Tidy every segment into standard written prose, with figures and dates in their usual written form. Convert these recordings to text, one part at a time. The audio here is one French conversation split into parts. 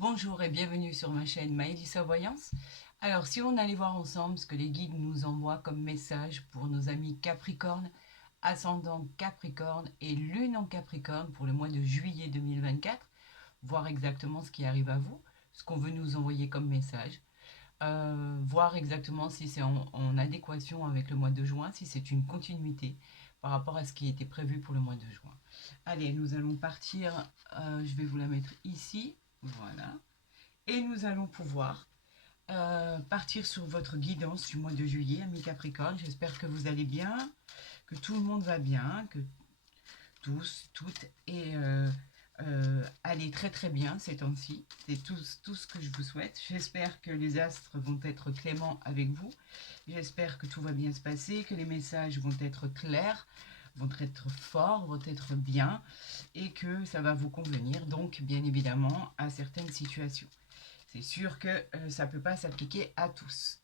Bonjour et bienvenue sur ma chaîne Maëlissa Voyance. Alors, si on allait voir ensemble ce que les guides nous envoient comme message pour nos amis Capricorne, ascendant Capricorne et lune en Capricorne pour le mois de juillet 2024, voir exactement ce qui arrive à vous, ce qu'on veut nous envoyer comme message, voir exactement si c'est en adéquation avec le mois de juin, si c'est une continuité par rapport à ce qui était prévu pour le mois de juin. Allez, nous allons partir, je vais vous la mettre ici, voilà. Et nous allons pouvoir partir sur votre guidance du mois de juillet, amis Capricorne. J'espère que vous allez bien, que tout le monde va bien, que tous, toutes allez très très bien ces temps-ci. C'est tout ce que je vous souhaite. J'espère que les astres vont être cléments avec vous. J'espère que tout va bien se passer, que les messages vont être clairs, vont être forts, vont être bien et que ça va vous convenir donc bien évidemment à certaines situations. C'est sûr que ça ne peut pas s'appliquer à tous.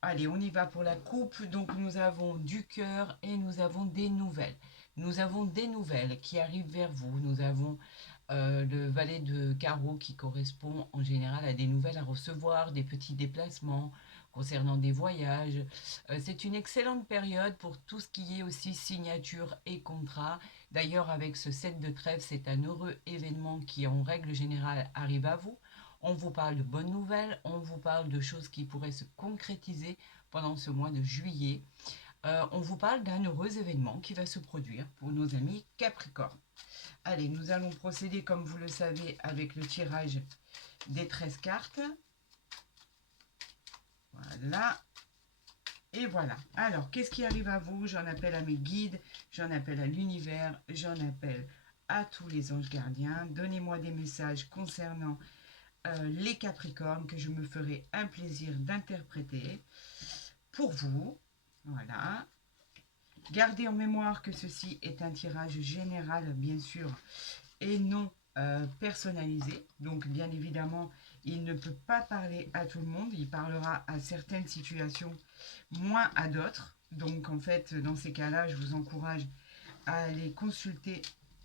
Allez, on y va pour la coupe. Donc nous avons du cœur et nous avons des nouvelles. Nous avons des nouvelles qui arrivent vers vous. Nous avons le valet de carreau qui correspond en général à des nouvelles à recevoir, des petits déplacements concernant des voyages. C'est une excellente période pour tout ce qui est aussi signature et contrat. D'ailleurs, avec ce 7 de trèfle, c'est un heureux événement qui en règle générale arrive à vous. On vous parle de bonnes nouvelles, on vous parle de choses qui pourraient se concrétiser pendant ce mois de juillet. On vous parle d'un heureux événement qui va se produire pour nos amis Capricorne. Allez, nous allons procéder, comme vous le savez, avec le tirage des 13 cartes. Voilà. Et voilà. Alors, qu'est-ce qui arrive à vous? J'en appelle à mes guides, j'en appelle à l'univers, j'en appelle à tous les anges gardiens. Donnez-moi des messages concernant les Capricornes que je me ferai un plaisir d'interpréter pour vous. Voilà. Gardez en mémoire que ceci est un tirage général, bien sûr, et non personnalisé. Donc, bien évidemment, il ne peut pas parler à tout le monde. Il parlera à certaines situations, moins à d'autres. Donc, en fait, dans ces cas-là, je vous encourage à aller consulter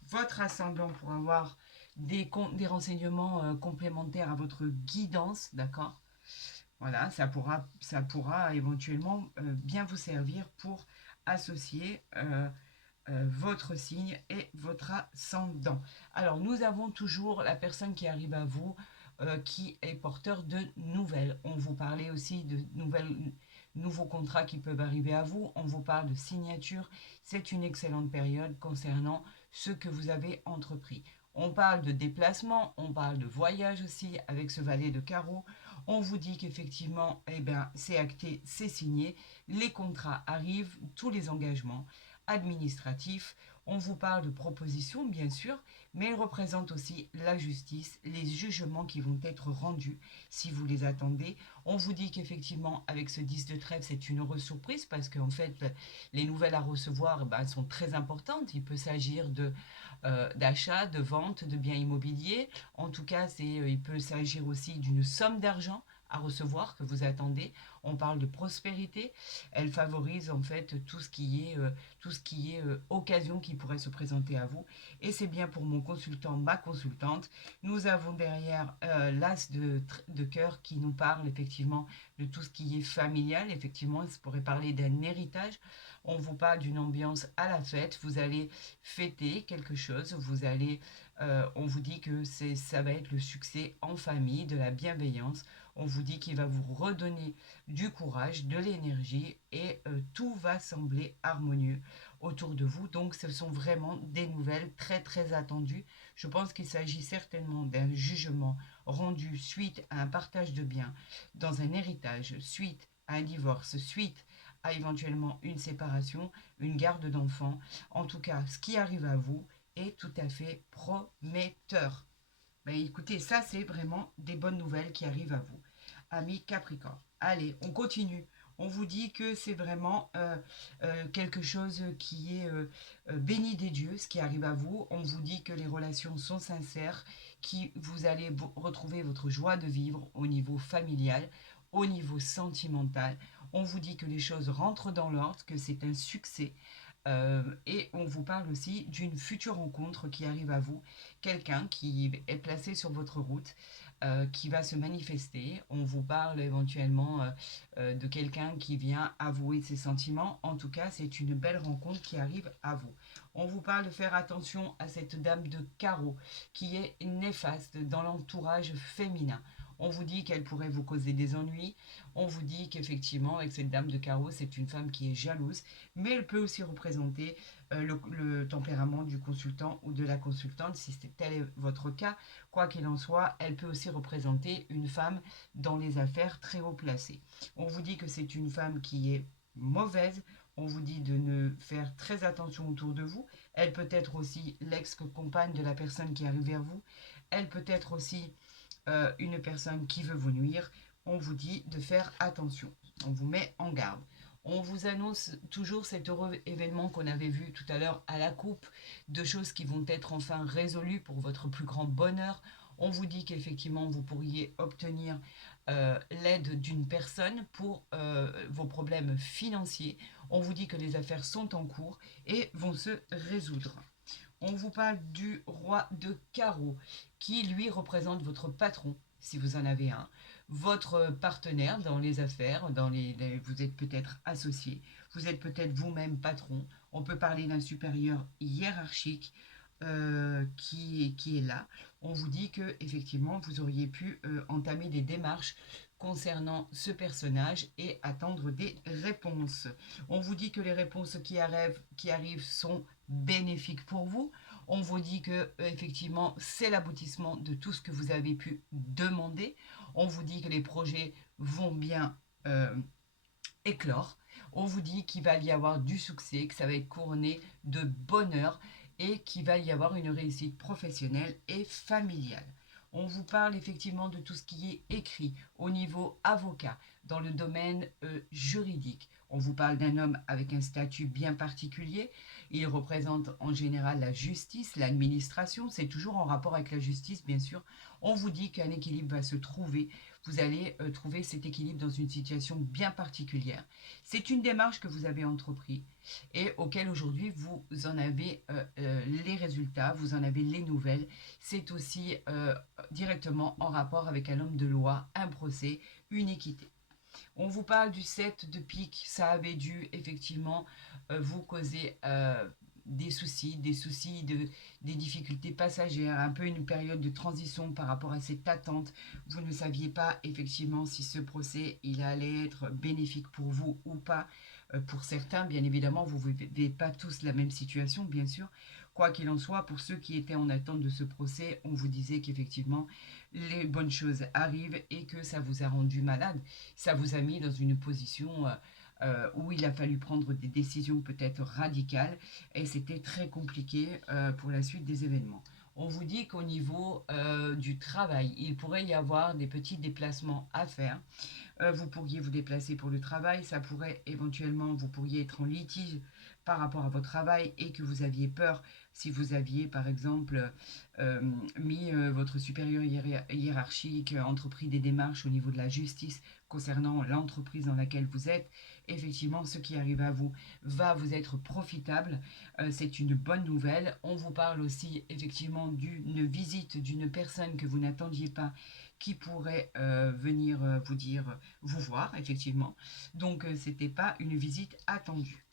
votre ascendant pour avoir des renseignements complémentaires à votre guidance, d'accord? Voilà, ça pourra éventuellement bien vous servir pour associer votre signe et votre ascendant. Alors, nous avons toujours la personne qui arrive à vous qui est porteur de nouvelles. On vous parlait aussi de nouveaux contrats qui peuvent arriver à vous. On vous parle de signature. C'est une excellente période concernant ce que vous avez entrepris. On parle de déplacement, on parle de voyage aussi avec ce valet de carreau. On vous dit qu'effectivement, eh ben, c'est acté, c'est signé. Les contrats arrivent, tous les engagements administratifs. On vous parle de propositions, bien sûr, mais il représente aussi la justice, les jugements qui vont être rendus si vous les attendez. On vous dit qu'effectivement, avec ce 10 de trèfle, c'est une heureuse surprise parce qu'en fait, les nouvelles à recevoir sont très importantes. Il peut s'agir d'achat, de vente de biens immobiliers. En tout cas, il peut s'agir aussi d'une somme d'argent à recevoir que vous attendez. On parle de prospérité. Elle favorise en fait tout ce qui est occasion qui pourrait se présenter à vous. Et c'est bien pour mon consultant, ma consultante. Nous avons derrière l'as de cœur qui nous parle effectivement de tout ce qui est familial. Effectivement, ça pourrait parler d'un héritage. On vous parle d'une ambiance à la fête. Vous allez fêter quelque chose. On vous dit que ça va être le succès en famille, de la bienveillance. On vous dit qu'il va vous redonner du courage, de l'énergie et tout va sembler harmonieux autour de vous. Donc ce sont vraiment des nouvelles très très attendues. Je pense qu'il s'agit certainement d'un jugement rendu suite à un partage de biens, dans un héritage, suite à un divorce, suite à éventuellement une séparation, une garde d'enfants. En tout cas, ce qui arrive à vous est tout à fait prometteur. Ben, écoutez, ça c'est vraiment des bonnes nouvelles qui arrivent à vous, amis Capricorne. Allez, on continue. On vous dit que c'est vraiment quelque chose qui est béni des dieux, ce qui arrive à vous. On vous dit que les relations sont sincères, que vous allez retrouver votre joie de vivre au niveau familial, au niveau sentimental. On vous dit que les choses rentrent dans l'ordre, que c'est un succès. Et on vous parle aussi d'une future rencontre qui arrive à vous, quelqu'un qui est placé sur votre route, qui va se manifester. On vous parle éventuellement de quelqu'un qui vient avouer ses sentiments. En tout cas, c'est une belle rencontre qui arrive à vous. On vous parle de faire attention à cette dame de carreau qui est néfaste dans l'entourage féminin. On vous dit qu'elle pourrait vous causer des ennuis. On vous dit qu'effectivement, avec cette dame de carreau, c'est une femme qui est jalouse, mais elle peut aussi représenter le tempérament du consultant ou de la consultante, si tel est votre cas. Quoi qu'il en soit, elle peut aussi représenter une femme dans les affaires très haut placée. On vous dit que c'est une femme qui est mauvaise. On vous dit de ne faire très attention autour de vous. Elle peut être aussi l'ex-compagne de la personne qui arrive vers vous. Elle peut être aussi une personne qui veut vous nuire. On vous dit de faire attention. On vous met en garde. On vous annonce toujours cet heureux événement qu'on avait vu tout à l'heure à la coupe, de choses qui vont être enfin résolues pour votre plus grand bonheur. On vous dit qu'effectivement vous pourriez obtenir l'aide d'une personne pour vos problèmes financiers. On vous dit que les affaires sont en cours et vont se résoudre. On vous parle du roi de carreau qui lui représente votre patron, si vous en avez un, votre partenaire dans les affaires, vous êtes peut-être associé, vous êtes peut-être vous-même patron. On peut parler d'un supérieur hiérarchique qui est là. On vous dit que effectivement vous auriez pu entamer des démarches concernant ce personnage et attendre des réponses. On vous dit que les réponses qui arrivent sont bénéfiques pour vous. On vous dit que effectivement c'est l'aboutissement de tout ce que vous avez pu demander. On vous dit que les projets vont bien éclore. On vous dit qu'il va y avoir du succès, que ça va être couronné de bonheur et qu'il va y avoir une réussite professionnelle et familiale. On vous parle effectivement de tout ce qui est écrit au niveau avocat, dans le domaine juridique. On vous parle d'un homme avec un statut bien particulier. Il représente en général la justice, l'administration. C'est toujours en rapport avec la justice, bien sûr. On vous dit qu'un équilibre va se trouver. Vous allez trouver cet équilibre dans une situation bien particulière. C'est une démarche que vous avez entreprise et auquel aujourd'hui vous en avez les résultats, vous en avez les nouvelles. C'est aussi directement en rapport avec un homme de loi, un procès, une équité. On vous parle du 7 de pique, ça avait dû effectivement vous causer des soucis, des difficultés passagères, un peu une période de transition par rapport à cette attente. Vous ne saviez pas effectivement si ce procès il allait être bénéfique pour vous ou pas. Pour certains, bien évidemment, vous ne vivez pas tous la même situation, bien sûr. Quoi qu'il en soit, pour ceux qui étaient en attente de ce procès, on vous disait qu'effectivement, les bonnes choses arrivent et que ça vous a rendu malade. Ça vous a mis dans une position où il a fallu prendre des décisions peut-être radicales et c'était très compliqué pour la suite des événements. On vous dit qu'au niveau du travail, il pourrait y avoir des petits déplacements à faire. Vous pourriez vous déplacer pour le travail, ça pourrait éventuellement, vous pourriez être en litige par rapport à votre travail et que vous aviez peur si vous aviez par exemple mis votre supérieur hiérarchique, entrepris des démarches au niveau de la justice concernant l'entreprise dans laquelle vous êtes. Effectivement, ce qui arrive à vous va vous être profitable. C'est une bonne nouvelle. On vous parle aussi effectivement d'une visite d'une personne que vous n'attendiez pas qui pourrait venir vous voir, effectivement. Donc, c'était pas une visite attendue.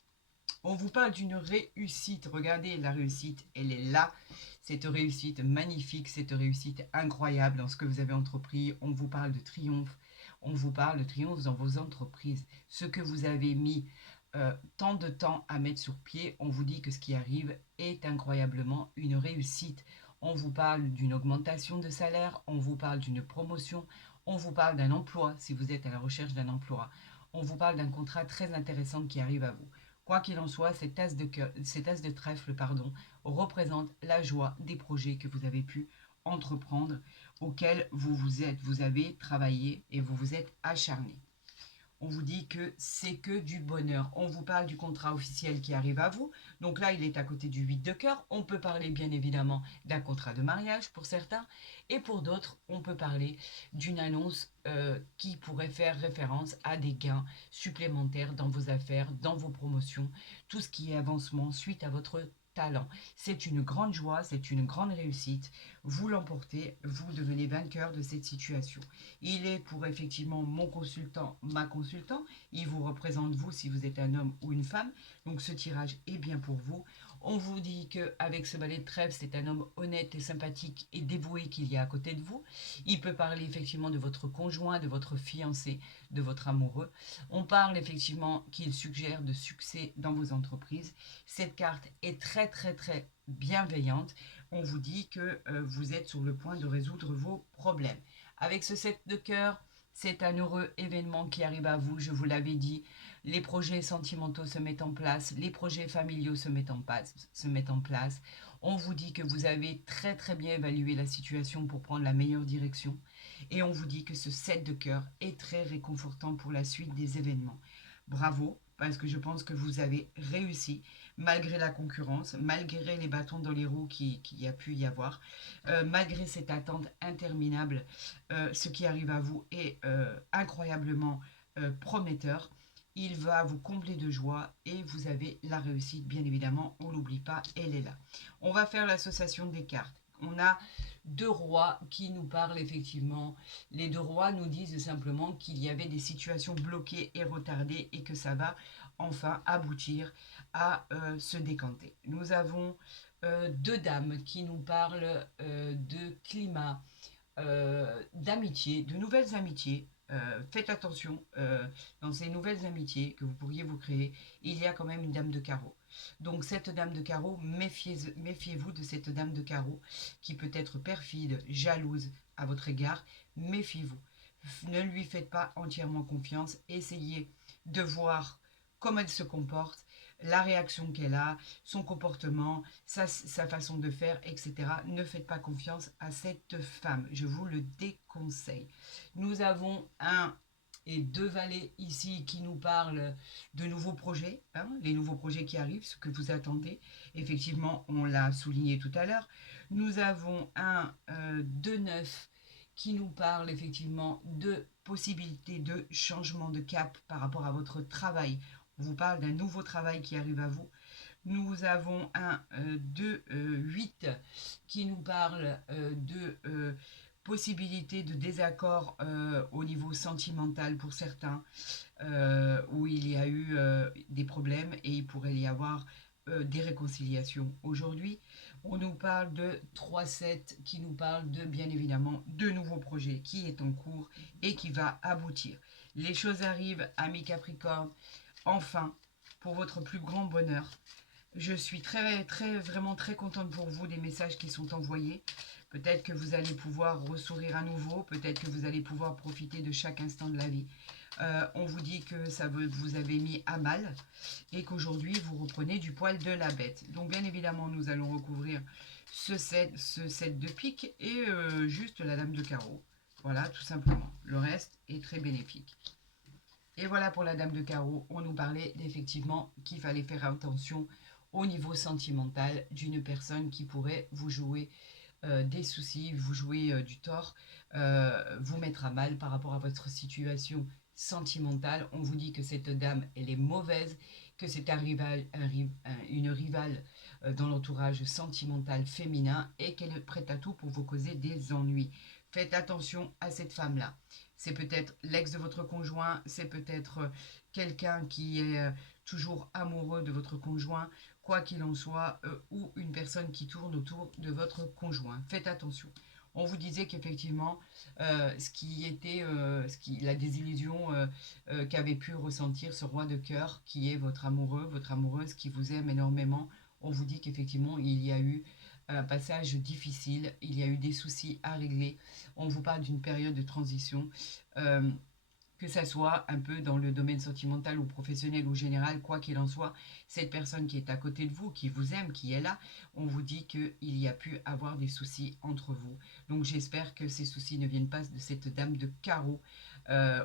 On vous parle d'une réussite. Regardez, la réussite, elle est là. Cette réussite magnifique, cette réussite incroyable dans ce que vous avez entrepris. On vous parle de triomphe. On vous parle de triomphe dans vos entreprises. Ce que vous avez mis tant de temps à mettre sur pied, on vous dit que ce qui arrive est incroyablement une réussite. On vous parle d'une augmentation de salaire, on vous parle d'une promotion, on vous parle d'un emploi si vous êtes à la recherche d'un emploi. On vous parle d'un contrat très intéressant qui arrive à vous. Quoi qu'il en soit, cet as de trèfle représente la joie des projets que vous avez pu entreprendre, auxquels vous avez travaillé et vous vous êtes acharné. on vous dit que c'est que du bonheur. On vous parle du contrat officiel qui arrive à vous. Donc là, il est à côté du 8 de cœur. On peut parler bien évidemment d'un contrat de mariage pour certains. Et pour d'autres, on peut parler d'une annonce qui pourrait faire référence à des gains supplémentaires dans vos affaires, dans vos promotions, tout ce qui est avancement suite à votre talent. C'est une grande joie, c'est une grande réussite. Vous l'emportez, vous devenez vainqueur de cette situation. Il est pour effectivement mon consultant, ma consultant. Il vous représente vous si vous êtes un homme ou une femme. Donc ce tirage est bien pour vous. On vous dit qu'avec ce balai de trèfle, c'est un homme honnête et sympathique et dévoué qu'il y a à côté de vous. Il peut parler effectivement de votre conjoint, de votre fiancé, de votre amoureux. On parle effectivement qu'il suggère de succès dans vos entreprises. Cette carte est très très très bienveillante. On vous dit que vous êtes sur le point de résoudre vos problèmes. Avec ce 7 de cœur, c'est un heureux événement qui arrive à vous, je vous l'avais dit. Les projets sentimentaux se mettent en place, les projets familiaux se mettent en place. On vous dit que vous avez très très bien évalué la situation pour prendre la meilleure direction. Et on vous dit que ce 7 de cœur est très réconfortant pour la suite des événements. Bravo, parce que je pense que vous avez réussi, malgré la concurrence, malgré les bâtons dans les roues qu'il y a pu y avoir, malgré cette attente interminable, ce qui arrive à vous est incroyablement prometteur. Il va vous combler de joie et vous avez la réussite, bien évidemment, on n'oublie pas, elle est là. On va faire l'association des cartes. On a deux rois qui nous parlent effectivement. Les deux rois nous disent simplement qu'il y avait des situations bloquées et retardées et que ça va enfin aboutir à se décanter. Nous avons deux dames qui nous parlent de climat, d'amitié, de nouvelles amitiés. Faites attention, dans ces nouvelles amitiés que vous pourriez vous créer, il y a quand même une dame de carreau. Donc cette dame de carreau, méfiez-vous de cette dame de carreau qui peut être perfide, jalouse à votre égard. Méfiez-vous. Ne lui faites pas entièrement confiance. Essayez de voir comment elle se comporte, la réaction qu'elle a, son comportement, sa façon de faire, etc. Ne faites pas confiance à cette femme. Je vous le déconseille. Nous avons un et deux valets ici qui nous parlent de nouveaux projets, hein, les nouveaux projets qui arrivent, ce que vous attendez. Effectivement, on l'a souligné tout à l'heure. Nous avons un 2-9 qui nous parle effectivement de possibilités de changement de cap par rapport à votre travail. On vous parle d'un nouveau travail qui arrive à vous. Nous avons un 2-8 qui nous parle de possibilité de désaccord au niveau sentimental pour certains, où il y a eu des problèmes et il pourrait y avoir des réconciliations aujourd'hui. On nous parle de 3-7 qui nous parle de, bien évidemment, de nouveaux projets qui est en cours et qui va aboutir. Les choses arrivent, amis Capricorne, enfin, pour votre plus grand bonheur. Je suis vraiment très contente pour vous des messages qui sont envoyés. Peut-être que vous allez pouvoir ressourire à nouveau, peut-être que vous allez pouvoir profiter de chaque instant de la vie. On vous dit que ça vous avez mis à mal et qu'aujourd'hui vous reprenez du poil de la bête. Donc bien évidemment nous allons recouvrir ce set de pique et juste la dame de carreau. Voilà, tout simplement. Le reste est très bénéfique. Et voilà pour la dame de carreau, on nous parlait effectivement qu'il fallait faire attention au niveau sentimental d'une personne qui pourrait vous jouer des soucis, vous jouer du tort, vous mettre à mal par rapport à votre situation sentimentale. On vous dit que cette dame, elle est mauvaise, que c'est une rivale dans l'entourage sentimental féminin et qu'elle est prête à tout pour vous causer des ennuis. Faites attention à cette femme-là. C'est peut-être l'ex de votre conjoint, c'est peut-être quelqu'un qui est toujours amoureux de votre conjoint, quoi qu'il en soit, ou une personne qui tourne autour de votre conjoint. Faites attention. On vous disait qu'effectivement, la désillusion qu'avait pu ressentir ce roi de cœur, qui est votre amoureux, votre amoureuse, qui vous aime énormément, on vous dit qu'effectivement, il y a eu un passage difficile, il y a eu des soucis à régler. On vous parle d'une période de transition. que ça soit un peu dans le domaine sentimental ou professionnel ou général, quoi qu'il en soit, cette personne qui est à côté de vous, qui vous aime, qui est là, on vous dit qu'il y a pu avoir des soucis entre vous. Donc j'espère que ces soucis ne viennent pas de cette dame de carreau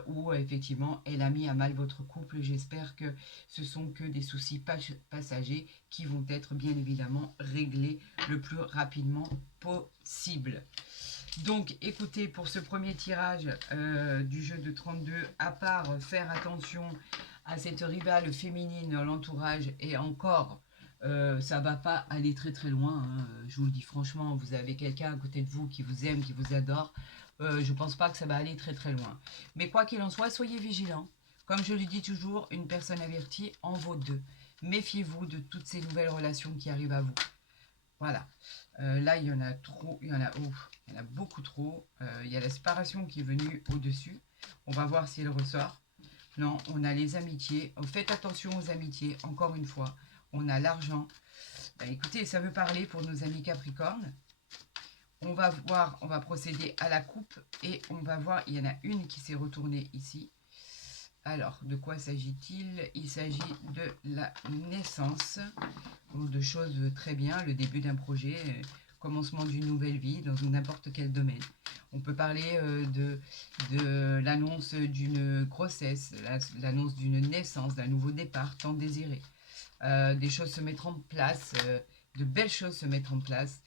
où effectivement elle a mis à mal votre couple. J'espère que ce sont que des soucis passagers qui vont être bien évidemment réglés le plus rapidement possible. Donc écoutez, pour ce premier tirage du jeu de 32, à part faire attention à cette rivale féminine dans l'entourage, et encore, ça va pas aller très très loin, hein. Je vous le dis franchement, vous avez quelqu'un à côté de vous qui vous aime, qui vous adore, je pense pas que ça va aller très très loin. Mais quoi qu'il en soit, soyez vigilants. Comme je le dis toujours, une personne avertie en vaut deux. Méfiez-vous de toutes ces nouvelles relations qui arrivent à vous. Voilà. Là, il y en a trop, il y en a beaucoup trop. Il y a la séparation qui est venue au-dessus. On va voir si elle ressort. Non, on a les amitiés. Faites attention aux amitiés, encore une fois. On a l'argent. Écoutez, ça veut parler pour nos amis Capricorne. On va voir, on va procéder à la coupe et on va voir, il y en a une qui s'est retournée ici. Alors, de quoi s'agit-il? Il s'agit de la naissance, ou de choses très bien, le début d'un projet, commencement d'une nouvelle vie dans n'importe quel domaine. On peut parler de l'annonce d'une grossesse, l'annonce d'une naissance, d'un nouveau départ tant désiré. Des choses se mettre en place, de belles choses se mettre en place.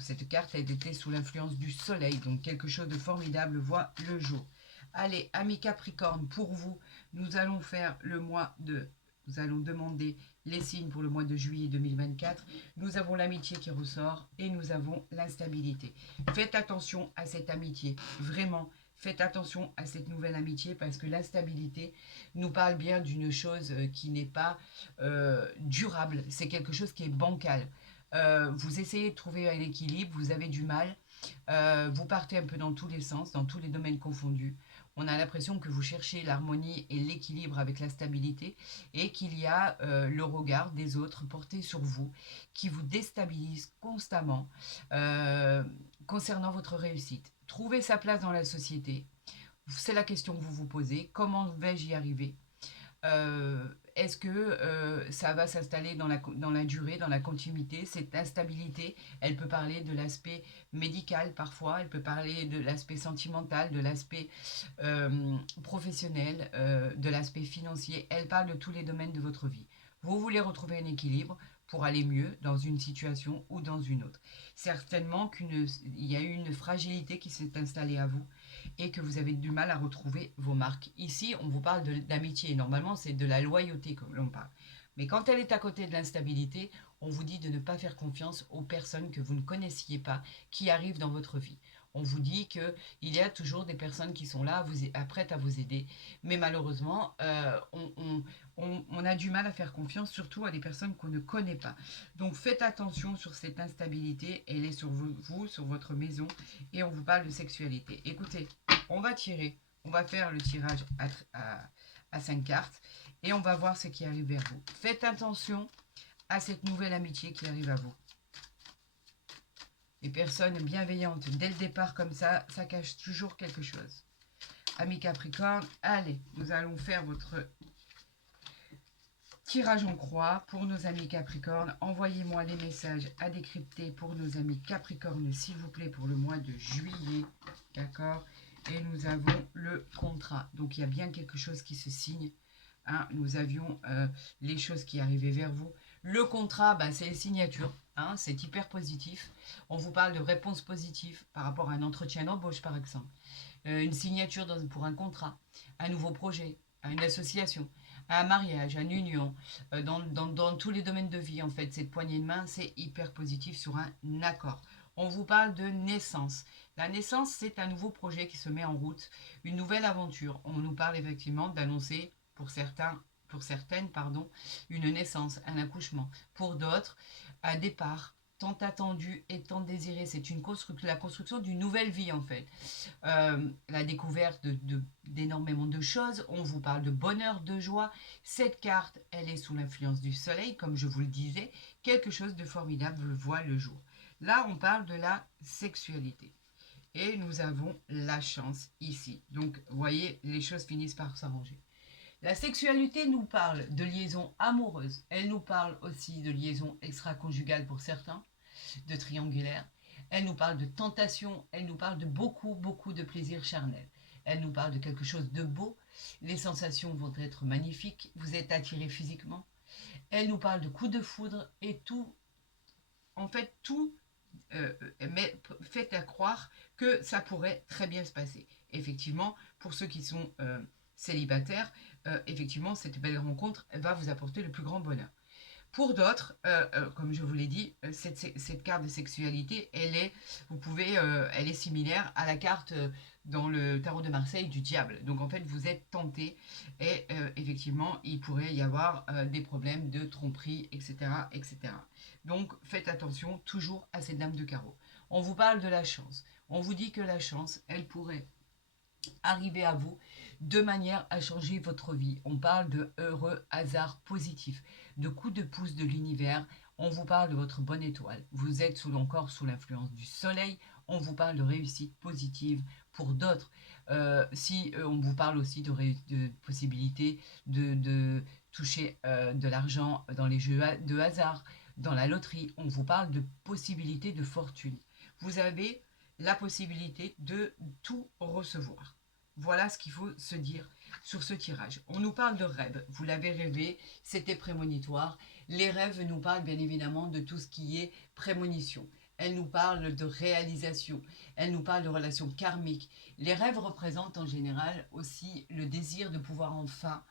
Cette carte a été sous l'influence du soleil, donc quelque chose de formidable voit le jour. Allez, amis Capricorne, pour vous, nous allons faire le mois de... Nous allons demander les signes pour le mois de juillet 2024. Nous avons l'amitié qui ressort et nous avons l'instabilité. Faites attention à cette amitié, vraiment. Faites attention à cette nouvelle amitié parce que l'instabilité nous parle bien d'une chose qui n'est pas durable. C'est quelque chose qui est bancal. Vous essayez de trouver un équilibre, vous avez du mal. Vous partez un peu dans tous les sens, dans tous les domaines confondus. On a l'impression que vous cherchez l'harmonie et l'équilibre avec la stabilité et qu'il y a le regard des autres porté sur vous qui vous déstabilise constamment concernant votre réussite. Trouvez sa place dans la société, c'est la question que vous vous posez. Comment vais-je y arriver? Est-ce que ça va s'installer dans la durée, dans la continuité? Cette instabilité, elle peut parler de l'aspect médical parfois, elle peut parler de l'aspect sentimental, de l'aspect professionnel, de l'aspect financier. Elle parle de tous les domaines de votre vie. Vous voulez retrouver un équilibre pour aller mieux dans une situation ou dans une autre. Certainement qu'il y a eu une fragilité qui s'est installée à vous et que vous avez du mal à retrouver vos marques. Ici, on vous parle d'amitié. Normalement, c'est de la loyauté que l'on parle. Mais quand elle est à côté de l'instabilité, on vous dit de ne pas faire confiance aux personnes que vous ne connaissiez pas, qui arrivent dans votre vie. On vous dit qu'il y a toujours des personnes qui sont là, prêtes à vous aider. Mais malheureusement, on a du mal à faire confiance, surtout à des personnes qu'on ne connaît pas. Donc faites attention sur cette instabilité. Elle est sur vous, sur votre maison. Et on vous parle de sexualité. Écoutez, on va tirer. On va faire le tirage à 5 cartes. Et on va voir ce qui arrive vers vous. Faites attention à cette nouvelle amitié qui arrive à vous. Les personnes bienveillantes, dès le départ comme ça cache toujours quelque chose. Amis Capricorne, allez, nous allons faire votre tirage en croix pour nos amis Capricorne. Envoyez-moi les messages à décrypter pour nos amis Capricorne, s'il vous plaît, pour le mois de juillet. D'accord? Et nous avons le contrat. Donc, il y a bien quelque chose qui se signe. Hein, nous avions les choses qui arrivaient vers vous. Le contrat, c'est les signatures. Hein, c'est hyper positif. On vous parle de réponse positive par rapport à un entretien d'embauche, par exemple. Une signature pour un contrat, un nouveau projet, une association, un mariage, une union. Dans tous les domaines de vie, en fait, cette poignée de main, c'est hyper positif sur un accord. On vous parle de naissance. La naissance, c'est un nouveau projet qui se met en route, une nouvelle aventure. On nous parle effectivement d'annoncer pour certaines, une naissance, un accouchement. Pour d'autres, un départ tant attendu et tant désiré. C'est la construction d'une nouvelle vie en fait. La découverte d'énormément de choses. On vous parle de bonheur, de joie. Cette carte, elle est sous l'influence du soleil, comme je vous le disais. Quelque chose de formidable voit le jour. Là, on parle de la sexualité. et nous avons la chance ici. Donc, vous voyez, les choses finissent par s'arranger. La sexualité nous parle de liaison amoureuse. Elle nous parle aussi de liaison extra-conjugale pour certains, de triangulaire. Elle nous parle de tentation. Elle nous parle de beaucoup, beaucoup de plaisir charnel. Elle nous parle de quelque chose de beau. Les sensations vont être magnifiques. Vous êtes attiré physiquement. Elle nous parle de coups de foudre et tout. En fait, tout mais fait à croire que ça pourrait très bien se passer. Effectivement, pour ceux qui sont célibataires, effectivement, cette belle rencontre va vous apporter le plus grand bonheur. Pour d'autres, comme je vous l'ai dit, cette carte de sexualité, elle est similaire à la carte dans le tarot de Marseille du diable. Donc en fait, vous êtes tenté et effectivement, il pourrait y avoir des problèmes de tromperie, etc., etc. Donc faites attention toujours à cette dame de carreau. On vous parle de la chance. On vous dit que la chance, elle pourrait arriver à vous de manière à changer votre vie. On parle de heureux hasard positif, de coups de pouce de l'univers. On vous parle de votre bonne étoile. Vous êtes encore sous l'influence du soleil. On vous parle de réussite positive pour d'autres. Si on vous parle aussi de possibilités de toucher de l'argent dans les jeux de hasard, dans la loterie, on vous parle de possibilités de fortune. Vous avez la possibilité de tout recevoir. Voilà ce qu'il faut se dire sur ce tirage. On nous parle de rêves. Vous l'avez rêvé, c'était prémonitoire. Les rêves nous parlent bien évidemment de tout ce qui est prémonition. Elles nous parlent de réalisation. Elles nous parlent de relations karmiques. Les rêves représentent en général aussi le désir de pouvoir enfin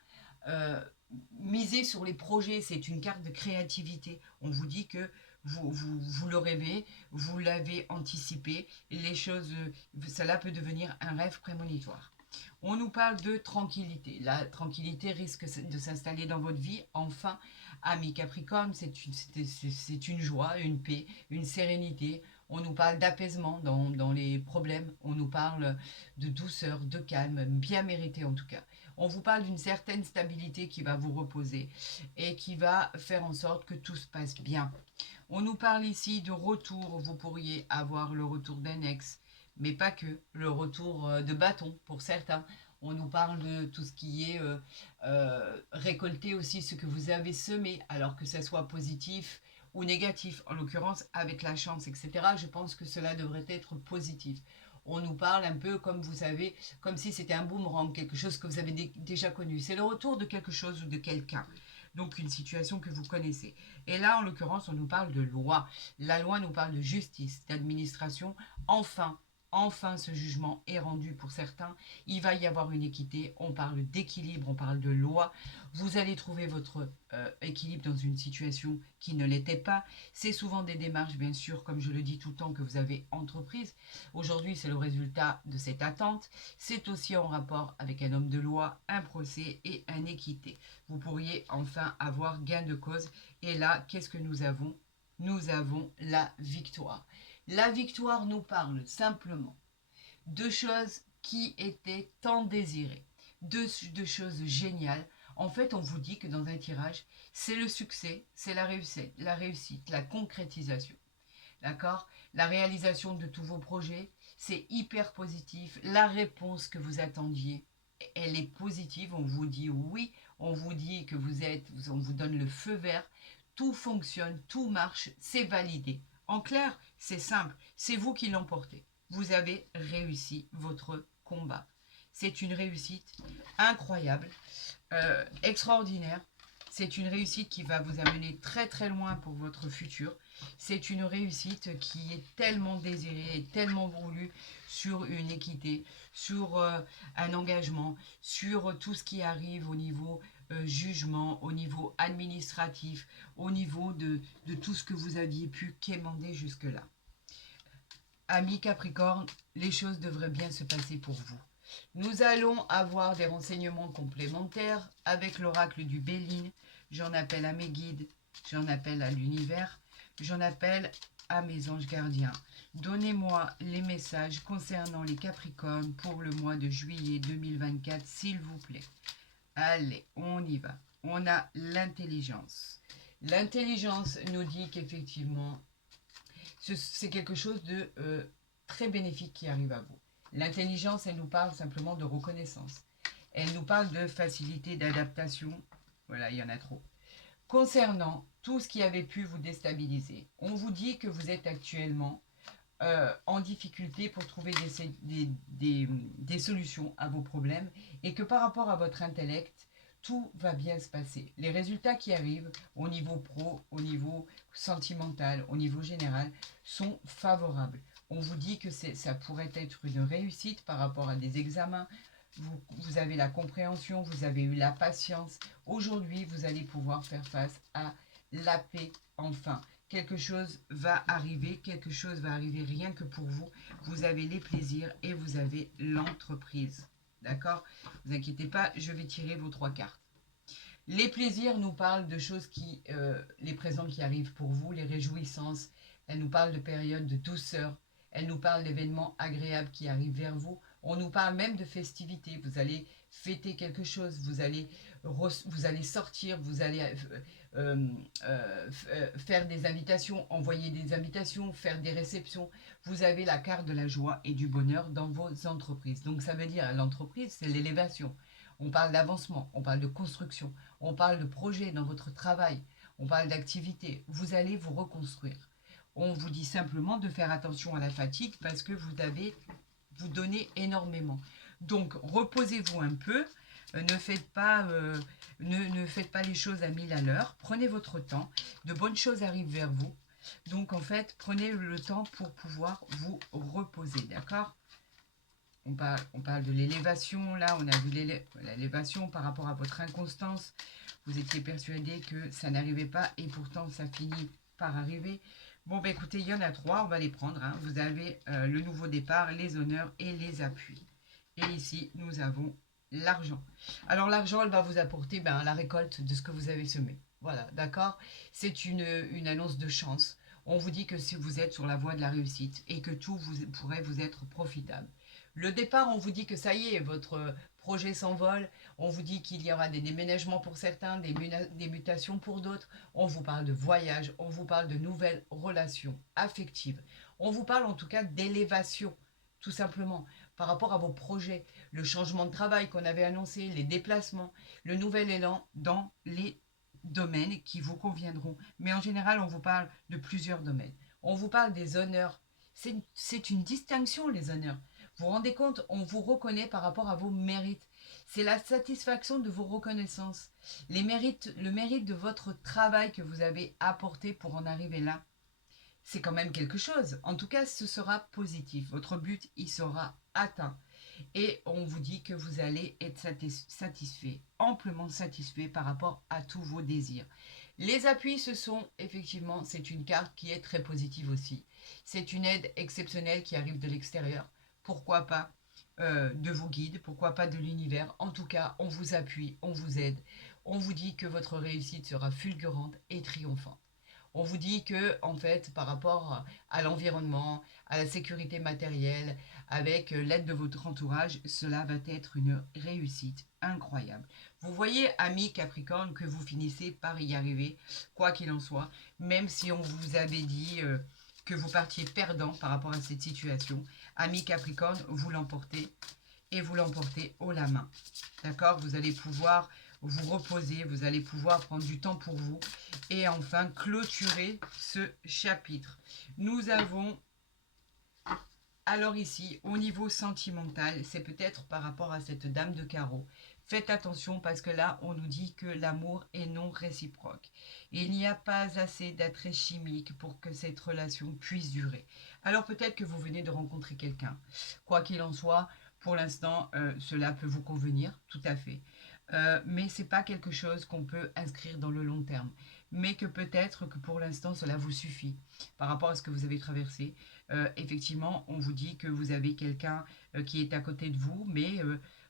miser sur les projets. C'est une carte de créativité. On vous dit que vous le rêvez, vous l'avez anticipé, et les choses, cela peut devenir un rêve prémonitoire. On nous parle de tranquillité. La tranquillité risque de s'installer dans votre vie. Enfin, ami Capricorne, c'est une joie, une paix, une sérénité. On nous parle d'apaisement dans les problèmes. On nous parle de douceur, de calme, bien mérité en tout cas. On vous parle d'une certaine stabilité qui va vous reposer et qui va faire en sorte que tout se passe bien. On nous parle ici de retour. Vous pourriez avoir le retour d'un ex, mais pas que. Le retour de bâton pour certains. On nous parle de tout ce qui est récolter aussi ce que vous avez semé, alors que ça soit positif ou négatif. En l'occurrence, avec la chance, etc., je pense que cela devrait être positif. On nous parle un peu, comme vous savez, comme si c'était un boomerang, quelque chose que vous avez déjà connu. C'est le retour de quelque chose ou de quelqu'un. Donc une situation que vous connaissez. Et là, en l'occurrence, on nous parle de loi. La loi nous parle de justice, d'administration. Enfin, ce jugement est rendu pour certains. Il va y avoir une équité. On parle d'équilibre, on parle de loi. Vous allez trouver votre équilibre dans une situation qui ne l'était pas. C'est souvent des démarches, bien sûr, comme je le dis tout le temps, que vous avez entreprises. Aujourd'hui, c'est le résultat de cette attente. C'est aussi en rapport avec un homme de loi, un procès et une équité. Vous pourriez enfin avoir gain de cause. Et là, qu'est-ce que nous avons? Nous avons la victoire. La victoire nous parle simplement de choses qui étaient tant désirées, de choses géniales. En fait, on vous dit que dans un tirage, c'est le succès, c'est la réussite, la concrétisation. D'accord? La réalisation de tous vos projets, c'est hyper positif. La réponse que vous attendiez, elle est positive. On vous dit oui, on vous dit que on vous donne le feu vert. Tout fonctionne, tout marche, c'est validé. En clair, c'est simple, c'est vous qui l'emportez. Vous avez réussi votre combat. C'est une réussite incroyable, extraordinaire. C'est une réussite qui va vous amener très très loin pour votre futur. C'est une réussite qui est tellement désirée et tellement voulue sur une équité, sur un engagement, sur tout ce qui arrive au niveau jugement, au niveau administratif, au niveau de tout ce que vous aviez pu quémander jusque-là. Amis Capricorne, les choses devraient bien se passer pour vous. Nous allons avoir des renseignements complémentaires avec l'oracle du Béline. J'en appelle à mes guides, j'en appelle à l'univers, j'en appelle à mes anges gardiens. Donnez-moi les messages concernant les Capricornes pour le mois de juillet 2024, s'il vous plaît. Allez, on y va. On a l'intelligence. L'intelligence nous dit qu'effectivement, c'est quelque chose de très bénéfiques qui arrivent à vous. L'intelligence, elle nous parle simplement de reconnaissance. Elle nous parle de facilité d'adaptation. Voilà, il y en a trop. Concernant tout ce qui avait pu vous déstabiliser, on vous dit que vous êtes actuellement en difficulté pour trouver des solutions à vos problèmes et que par rapport à votre intellect, tout va bien se passer. Les résultats qui arrivent au niveau pro, au niveau sentimental, au niveau général, sont favorables. On vous dit que ça pourrait être une réussite par rapport à des examens. Vous avez la compréhension, vous avez eu la patience. Aujourd'hui, vous allez pouvoir faire face à la paix enfin. Quelque chose va arriver rien que pour vous. Vous avez les plaisirs et vous avez l'entreprise. D'accord? Ne vous inquiétez pas, je vais tirer vos 3 cartes. Les plaisirs nous parlent de choses les présents qui arrivent pour vous, les réjouissances. Elles nous parlent de périodes de douceur. Elles nous parlent d'événements agréables qui arrivent vers vous. On nous parle même de festivités. Vous allez fêter quelque chose, vous allez sortir, vous allez faire des invitations, envoyer des invitations, faire des réceptions. Vous avez la carte de la joie et du bonheur dans vos entreprises. Donc ça veut dire l'entreprise, c'est l'élévation. On parle d'avancement, on parle de construction, on parle de projet dans votre travail, on parle d'activité. Vous allez vous reconstruire. On vous dit simplement de faire attention à la fatigue parce que vous donnez énormément. Donc reposez-vous un peu, ne faites pas les choses à 1000 à l'heure, prenez votre temps, de bonnes choses arrivent vers vous. Donc en fait, prenez le temps pour pouvoir vous reposer, d'accord ? On parle de l'élévation, là, on a vu l'élévation par rapport à votre inconstance. Vous étiez persuadé que ça n'arrivait pas et pourtant ça finit par arriver. Bon, bah écoutez, il y en a 3, on va les prendre. Hein. Vous avez le nouveau départ, les honneurs et les appuis. Et ici, nous avons l'argent. Alors l'argent, elle va vous apporter la récolte de ce que vous avez semé. Voilà, d'accord? C'est une annonce de chance. On vous dit que si vous êtes sur la voie de la réussite et que tout pourrait vous être profitable. Le départ, on vous dit que ça y est, votre projet s'envole. On vous dit qu'il y aura des déménagements pour certains, des mutations pour d'autres. On vous parle de voyage, on vous parle de nouvelles relations affectives. On vous parle en tout cas d'élévation, tout simplement, par rapport à vos projets, le changement de travail qu'on avait annoncé, les déplacements, le nouvel élan dans les domaines qui vous conviendront. Mais en général, on vous parle de plusieurs domaines. On vous parle des honneurs. C'est une distinction, les honneurs. Vous vous rendez compte, on vous reconnaît par rapport à vos mérites. C'est la satisfaction de vos reconnaissances. Le mérite de votre travail que vous avez apporté pour en arriver là, c'est quand même quelque chose. En tout cas, ce sera positif. Votre but, il sera atteint. Et on vous dit que vous allez être satisfait, amplement satisfait par rapport à tous vos désirs. Les appuis, c'est une carte qui est très positive aussi. C'est une aide exceptionnelle qui arrive de l'extérieur. Pourquoi pas de vos guides, pourquoi pas de l'univers. En tout cas, on vous appuie, on vous aide. On vous dit que votre réussite sera fulgurante et triomphante. On vous dit que, en fait, par rapport à l'environnement, à la sécurité matérielle, avec l'aide de votre entourage, cela va être une réussite incroyable. Vous voyez, amis Capricorne, que vous finissez par y arriver, quoi qu'il en soit, même si on vous avait dit que vous partiez perdant par rapport à cette situation. Amis Capricorne, vous l'emportez et vous l'emportez haut la main. D'accord? Vous allez pouvoir vous reposer, vous allez pouvoir prendre du temps pour vous et enfin clôturer ce chapitre. Nous avons alors ici, au niveau sentimental, c'est peut-être par rapport à cette dame de carreau. Faites attention parce que là, on nous dit que l'amour est non réciproque. Il n'y a pas assez d'attrait chimique pour que cette relation puisse durer. Alors peut-être que vous venez de rencontrer quelqu'un. Quoi qu'il en soit, pour l'instant, cela peut vous convenir, tout à fait. Mais ce n'est pas quelque chose qu'on peut inscrire dans le long terme. Mais que peut-être que pour l'instant, cela vous suffit par rapport à ce que vous avez traversé. Effectivement, on vous dit que vous avez quelqu'un qui est à côté de vous, mais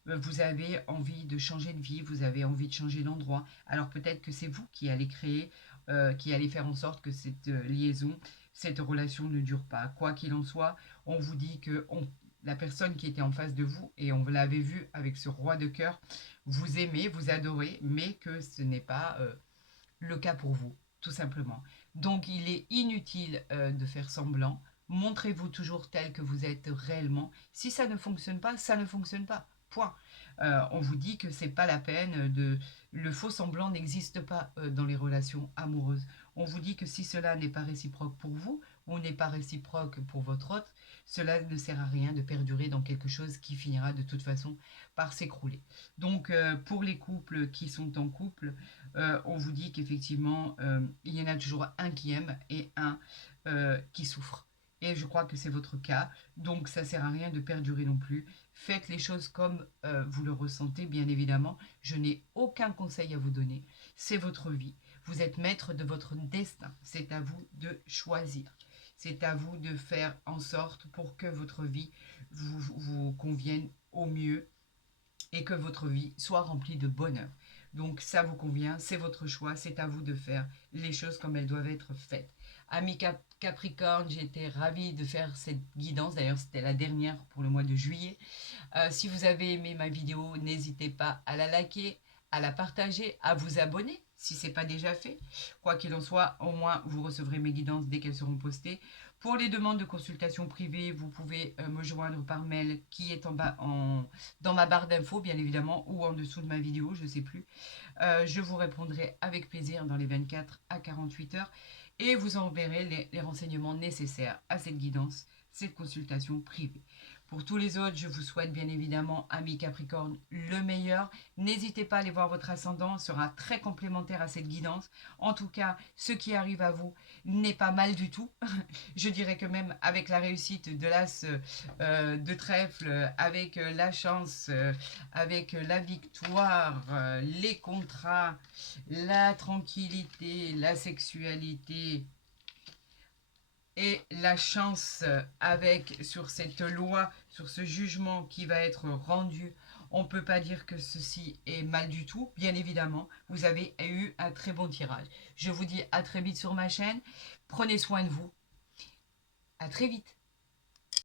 vous avez envie de changer de vie, vous avez envie de changer d'endroit. Alors peut-être que c'est vous qui allez créer, qui allez faire en sorte que cette liaison, cette relation ne dure pas. Quoi qu'il en soit, on vous dit que la personne qui était en face de vous, et on l'avait vu avec ce roi de cœur, vous aimez, vous adorez, mais que ce n'est pas le cas pour vous, tout simplement. Donc il est inutile de faire semblant. Montrez-vous toujours tel que vous êtes réellement. Si ça ne fonctionne pas, ça ne fonctionne pas. Point. On vous dit que c'est pas la peine de... Le faux semblant n'existe pas dans les relations amoureuses. On vous dit que si cela n'est pas réciproque pour vous, ou n'est pas réciproque pour votre autre, cela ne sert à rien de perdurer dans quelque chose qui finira de toute façon par s'écrouler. Donc pour les couples qui sont en couple, on vous dit qu'effectivement, il y en a toujours un qui aime et un qui souffre. Et je crois que c'est votre cas, donc ça sert à rien de perdurer non plus. Faites les choses comme vous le ressentez, bien évidemment. Je n'ai aucun conseil à vous donner. C'est votre vie. Vous êtes maître de votre destin. C'est à vous de choisir. C'est à vous de faire en sorte pour que votre vie vous convienne au mieux et que votre vie soit remplie de bonheur. Donc ça vous convient, c'est votre choix, c'est à vous de faire les choses comme elles doivent être faites. Amis Capricorne, j'étais ravie de faire cette guidance, d'ailleurs c'était la dernière pour le mois de juillet. Si vous avez aimé ma vidéo, n'hésitez pas à la liker, à la partager, à vous abonner si ce n'est pas déjà fait. Quoi qu'il en soit, au moins vous recevrez mes guidances dès qu'elles seront postées. Pour les demandes de consultation privée, vous pouvez me joindre par mail qui est en bas dans ma barre d'infos, bien évidemment, ou en dessous de ma vidéo, je ne sais plus. Je vous répondrai avec plaisir dans les 24 à 48 heures et vous enverrai les renseignements nécessaires à cette guidance, cette consultation privée. Pour tous les autres, je vous souhaite bien évidemment, amis Capricorne, le meilleur. N'hésitez pas à aller voir votre ascendant, sera très complémentaire à cette guidance. En tout cas, ce qui arrive à vous n'est pas mal du tout. Je dirais que même avec la réussite de l'as de trèfle, avec la chance, avec la victoire, les contrats, la tranquillité, la sexualité, et la chance avec sur cette loi, sur ce jugement qui va être rendu, on ne peut pas dire que ceci est mal du tout. Bien évidemment, vous avez eu un très bon tirage. Je vous dis à très vite sur ma chaîne. Prenez soin de vous. À très vite.